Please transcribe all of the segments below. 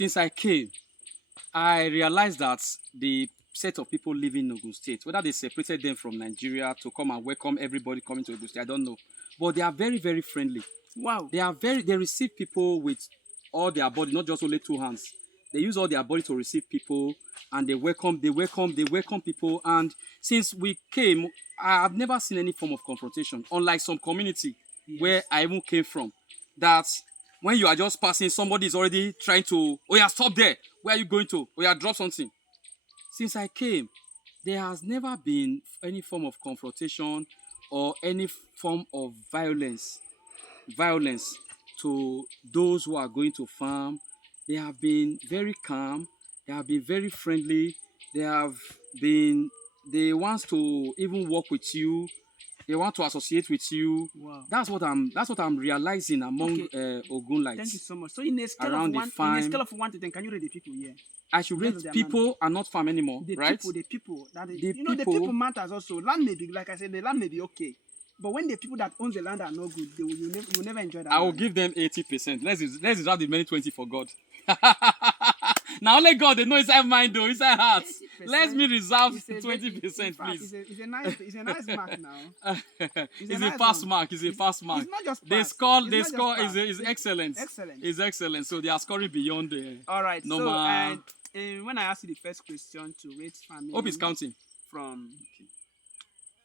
Since I came, I realized that the set of people living in Ogun State, whether they separated them from Nigeria to come and welcome everybody coming to Ogun State, I don't know. But they are very, very friendly. Wow. They receive people with all their body, not just only two hands. They use all their body to receive people, and they welcome people. And since we came, I have never seen any form of confrontation, unlike some community where I even came from, that when you are just passing, somebody is already trying to, oh yeah, stop there. Where are you going to? Oh yeah, drop something. Since I came, there has never been any form of confrontation or any form of violence to those who are going to farm. They have been very calm. They have been very friendly. They have been, they want to even work with you. They want to associate with you. Wow. That's what I'm realizing among Ogun lights. Thank you so much. So in a scale Around of the one, farm, in a scale of 1 to 10, can you rate the people here? I should rate people and not farm anymore, The right? people that The you know, the people- people matters also. Land may be, like I said, the land may be okay, but when the people that own the land are no good, you will never enjoy that. I will land. give them 80%. Let's reserve the remaining 20 for God. Now only God they know inside mind though, inside heart. 80%. Let me reserve It's a 20%, in fact, please. It's a nice mark now. It's a nice pass one. mark. It's a pass mark. It's not just They pass. score. It's They not just score pass. is excellent. Excellent. It's excellent. So they are scoring beyond the All right. normal. So and when I asked you the first question to rate farming, Hope it's counting. from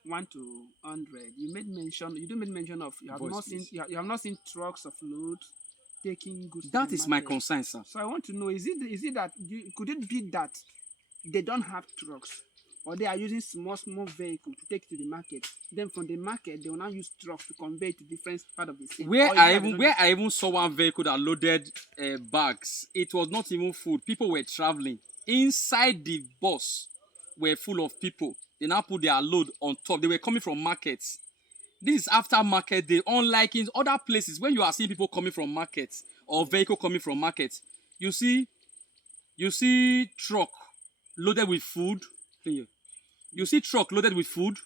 1 to 100, you did make mention of you have Voice, not seen please. you have not seen trucks of load taking goods. to That the is my market. concern, sir. So I want to know, is it that could it be that they don't have trucks, or they are using small vehicles to take to the market? Then from the market they will now use trucks to convey to different part of the city. Where Or is it that they don't I even saw one vehicle that loaded bags. It was not even food. People were traveling inside the bus. Were full of people. They now put their load on top. They were coming from markets. This is after market day. Unlike in other places, when you are seeing people coming from markets or vehicle coming from markets, you see truck loaded with food. You see truck loaded with food,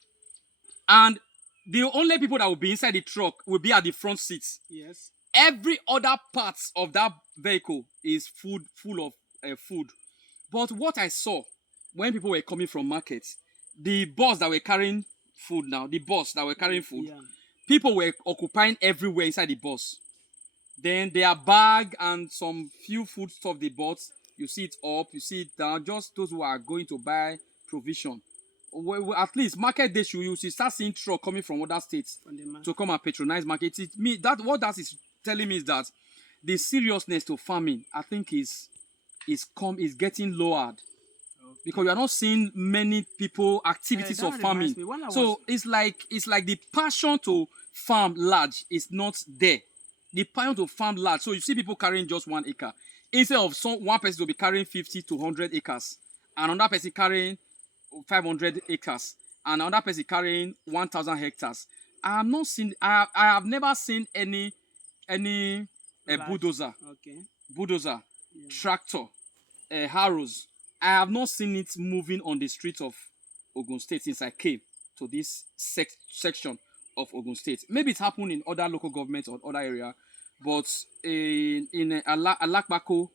and the only people that will be inside the truck will be at the front seats. Yes. Every other part of that vehicle is full of food. But what I saw when people were coming from markets, the bus that were carrying food Yeah. people were occupying everywhere inside the bus. Then their bag and some few food stuff they bought, you see it up, you see it down. Just those who are going to buy provision. Well, at least market day you should start seeing truck coming from other states From the market. to come and patronize market. What that is telling me is that the seriousness to farming, I think, is getting lowered. Because you are not seeing many people activities That of farming. reminds me, when I So it's like the passion to farm large is not there. The passion to farm large. So you see people carrying just 1 acre. Instead of one person will be carrying 50 to 100 acres, and another person carrying 500 acres, and another person carrying 1,000 hectares. I have never seen any Large. bulldozer, Okay. tractor, harrows. I have not seen it moving on the streets of Ogun State since I came to this section of Ogun State. Maybe it happened in other local governments or other area, but in Alakbako,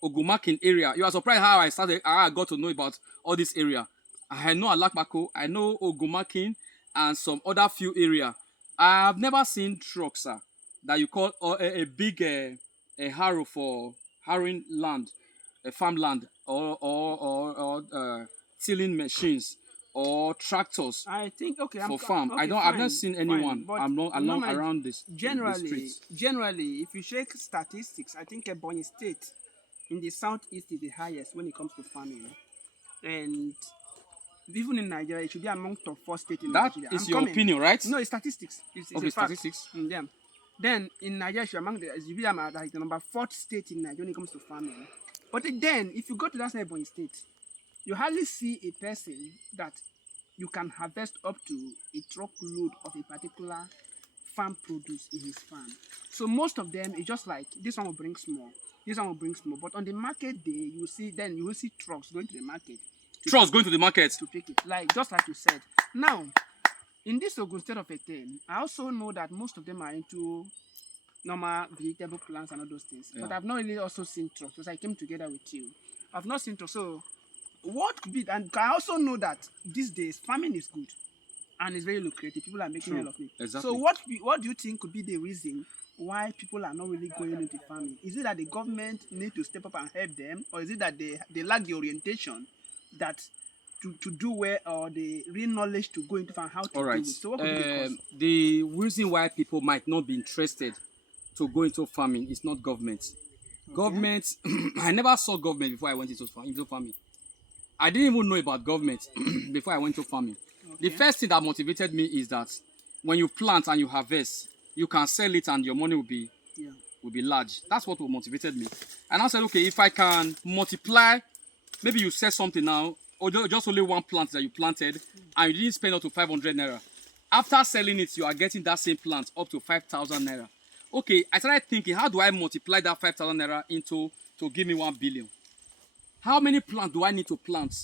Ogumakin area. You are surprised how I got to know about all this area. I know Alakbako, I know Ogumakin, and some other few area. I have never seen trucks, sir, that you call a big a harrow for harrowing land, farmland, or tilling machines or tractors I think for farm. I've not seen anyone along around the streets. Generally, if you check statistics, I think Ebonyi State in the southeast is the highest when it comes to farming, and even in Nigeria, it should be among top 4 states in That Nigeria. is your opinion, right? No, it's statistics. It's Okay, a fact. statistics. Yeah. Then in Nigeria, it should be like the number 4th state in Nigeria when it comes to farming. But then, if you go to that Ebonyi State, you hardly see a person that you can harvest up to a truckload of a particular farm produce in his farm. So most of them is just like this one will bring small, this one will bring small. But on the market day, you will see trucks going to the market. Trucks going to the market. To pick it, just like you said. Now, in this Ogun State of 10, I also know that most of them are into normal vegetable plants and all those things. But Yeah. I've not really also seen trust because I came together with you. I've not seen trust. So what could be, and I also know that these days farming is good and it's very lucrative. People are making a True. lot of it. Exactly. So what do you think could be the reason why people are not really going into farming? Is it that the government need to step up and help them, or is it that they lack the orientation that to do well, or the real knowledge to go into farm how to All right. do it? So what could be the cause? The reason why people might not be interested to go into farming is not government. Government, I never saw government before I went into farming. I didn't even know about government before I went to farming. The Okay. first thing that motivated me is that when you plant and you harvest, you can sell it and your money Yeah. will be large. That's what motivated me. And I said, okay, if I can multiply, maybe you sell something now, or just only one plant that you planted, and you didn't spend up to 500 naira. After selling it, you are getting that same plant up to 5,000 naira. Okay, I started thinking, how do I multiply that 5,000 naira into to give me 1 billion? How many plants do I need to plant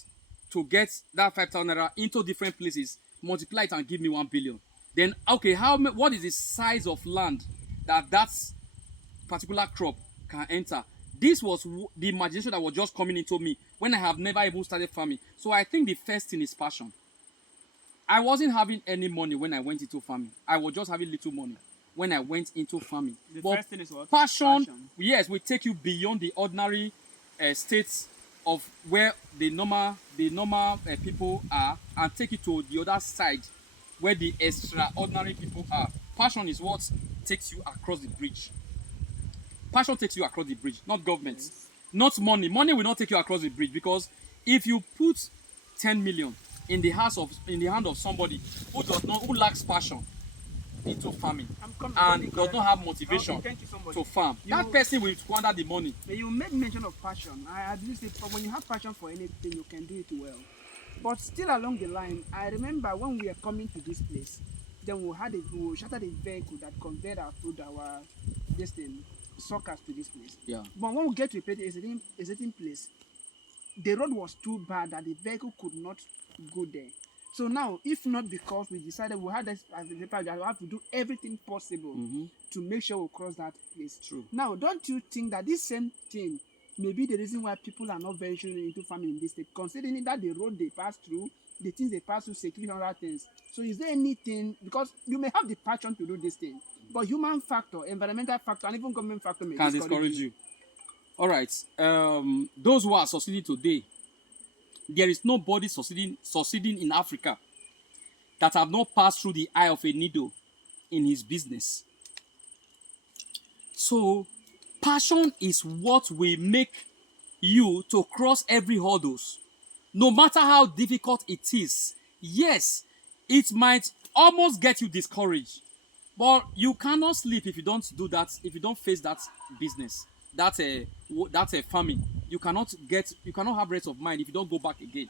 to get that 5,000 naira into different places, multiply it and give me 1 billion? Then, okay, what is the size of land that particular crop can enter? This was the imagination that was just coming into me when I have never even started farming. So I think the first thing is passion. I wasn't having any money when I went into farming. I was just having little money when I went into farming. The But first thing is what? passion, Passion. yes, will take you beyond the ordinary states of where the normal people are, and take you to the other side where the extraordinary people are. Passion is what takes you across the bridge. Passion takes you across the bridge, not government. Yes. Not money. Money will not take you across the bridge, because if you put 10 million in the hand of somebody who lacks passion into farming I'm coming. and does not have motivation Okay, thank you so much. to farm, that person will squander the money. You made mention of passion. I believe that when you have passion for anything, you can do it well. But still along the line, I remember when we were coming to this place, then we shattered a vehicle that conveyed our food, our this thing, suckers to this place. Yeah. But when we get to a certain place, the road was too bad that the vehicle could not go there. So now, if not because we decided we had this as a paper that we have to do everything possible to make sure we cross that place. True. Now, don't you think that this same thing may be the reason why people are not venturing into farming in this state, considering that the road they pass through, the things they pass through, security and other things? So is there anything, because you may have the passion to do this thing, but human factor, environmental factor, and even government factor may Can discourage you. All right. Those who are succeeding today, there is nobody succeeding in Africa that have not passed through the eye of a needle in his business. So, passion is what will make you to cross every hurdles, no matter how difficult it is. Yes, it might almost get you discouraged, but you cannot sleep if you don't do that. If you don't face that business, that's a farming. You cannot have rest of mind if you don't go back again.